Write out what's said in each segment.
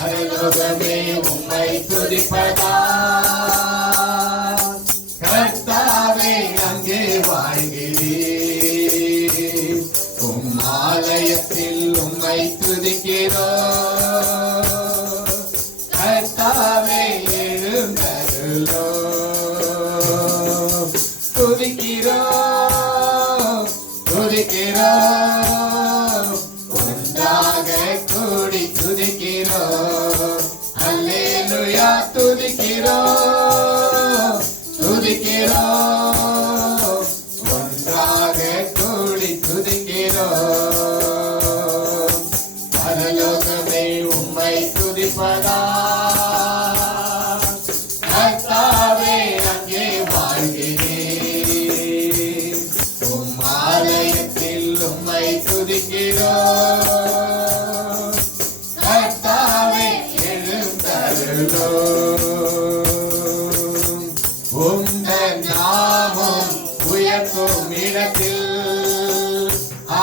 பரலோகமே உம்மை துதிப்பதா, கர்த்தாவே அங்கே வாழ்கிறீர். உம் ஆலயத்தில் உம்மை துதிக்கிறோம். கர்த்தாவே எழுந்தருளோம். துதிக்கிறோம் துதிக்கிறோம், ஒன்றாக கூடி துதிக்கிறோம். அல்லேலூயா துதிக்கிறோம் துதிக்கிறோம், ஒன்றாக கூடி துதிக்கிறோம். பரலோகமே உம்மை துதிப்பதா, கர்த்தாவே அங்கே வாழ்கிறீர். உம் ஆலயத்தில் உம்மை துதிக்கிறோம். கர்த்தாவே எழுந்தருளோம். உந்தன் நாமம் உயர்த்தும் இடத்தில்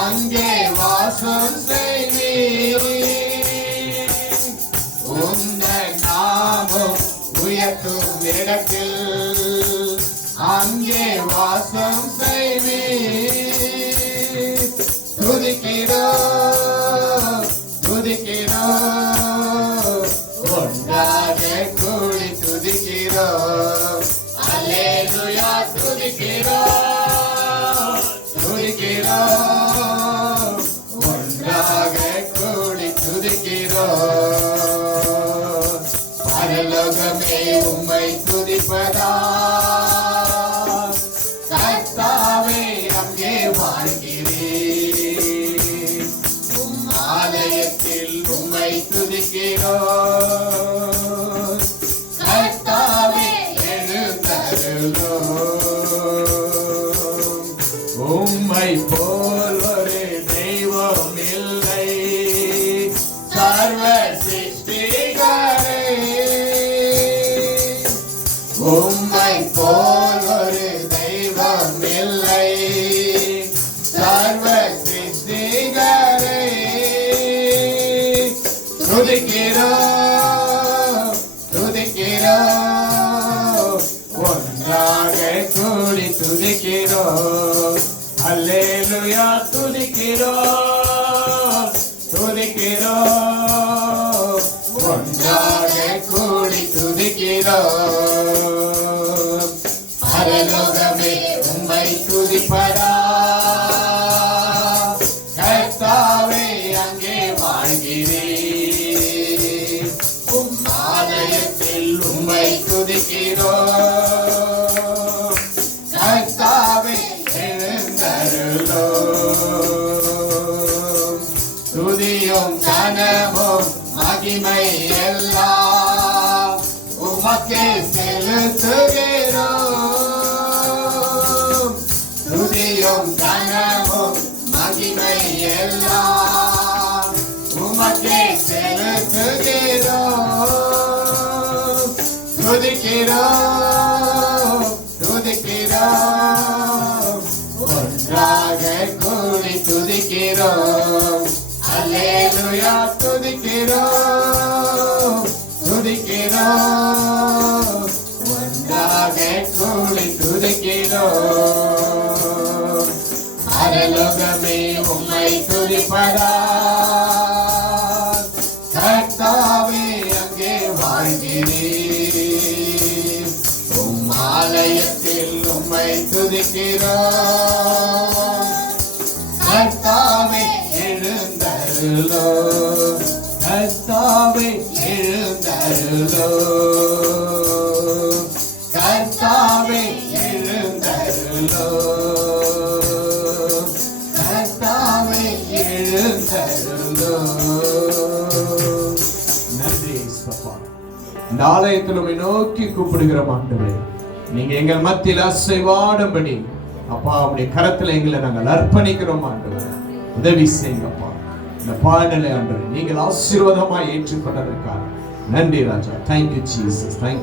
அங்கே வாசம் செய்வீர். உந்தன் நாமம் உயர்த்தும் இடத்தில் அங்கே வாசம் செய்வீர். துதிக்கிறோம் துதிக்கிறோம், ஒன்றாக கூடி துதிக்கிறோம். அல்லேலூயா துதிக்கிறோம் துதிக்கிறோம், ஒன்றாக கூடி துதிக்கிறோம். பரலோகமே உம்மை துதிப்பதா, கர்த்தாவே அங்கே வாழ்கிறீர். உம் ஆலயத்தில் உம்மை துதிக்கிறோம். கர்த்தாவே எழுந்தருளோம். உம்மை போல் ஒரு தெய்வம் இல்லை, சர்வ சிருஷ்டிகரே. உம்மை போல் ஒரு தெய்வம் இல்லை, சர்வ சிருஷ்டிகரே. துதிக்கிறோம் துதிக்கிறோம், ஒன்றாக கூடி துதிக்கிறோம். அல்லேலூயா துதிக்கிறோம் துதிக்கிறோம், ஒன்றாக கூடி துதிக்கிறோம். பரலோகமே உம்மை துதிப்பதா, கர்த்தாவே அங்கே வாழ்கிறீர். உம் ஆலயத்தில் உம்மை துதிக்கிறோம். கர்த்தாவே எழுந்தருளோம். துதியும் கனமும் மகிமை எல்லாம் உமக்கே செலுத்துகிறோம். துதியும் கனமும் மகிமை எல்லாம் உமக்கே செலுத்துகிறோம். துதிக்கிறோம் துதிக்கிறோம், ஒன்றாக கூடி துதிக்கிறோம். அல்லேலூயா துதிக்கிறோம் துதிக்கிறோம், ஒன்றாக கூடி துதிக்கிறோம். பரலோகமே உம்மை துதிப்பதா, கர்த்தாவே அங்கே வாழ்கிறீர். உம் ஆலயத்தில் உம்மை துதிக்கிறோம். கர்த்தாவே எழுந்தருளோம். கர்த்தாவே எழுந்தருளோம். கர்த்தாவே எழுந்தருளோம். கர்த்தாவே எழுந்தருளோம். நன்றி இயேசுப்பா. இந்த ஆலயத்தில் உம்மை நோக்கி கூப்பிடுகிறோம் ஆண்டவரே. நீங்க எங்கள் மத்தியில் அசைவாடும்படி அப்பா உம்முடைய கரத்துல எங்களை நாங்கள் அர்ப்பணிக்கிறோம் ஆண்டவரே. உதவி செய்யுங்கப்பா. இந்த பாடலை ஆண்டவரே நீங்கள் ஆசீர்வாதமாய் ஏற்றுக்கொண்டதற்காக நன்றி ராஜா. Thank you Jesus. தேங்க்யூ.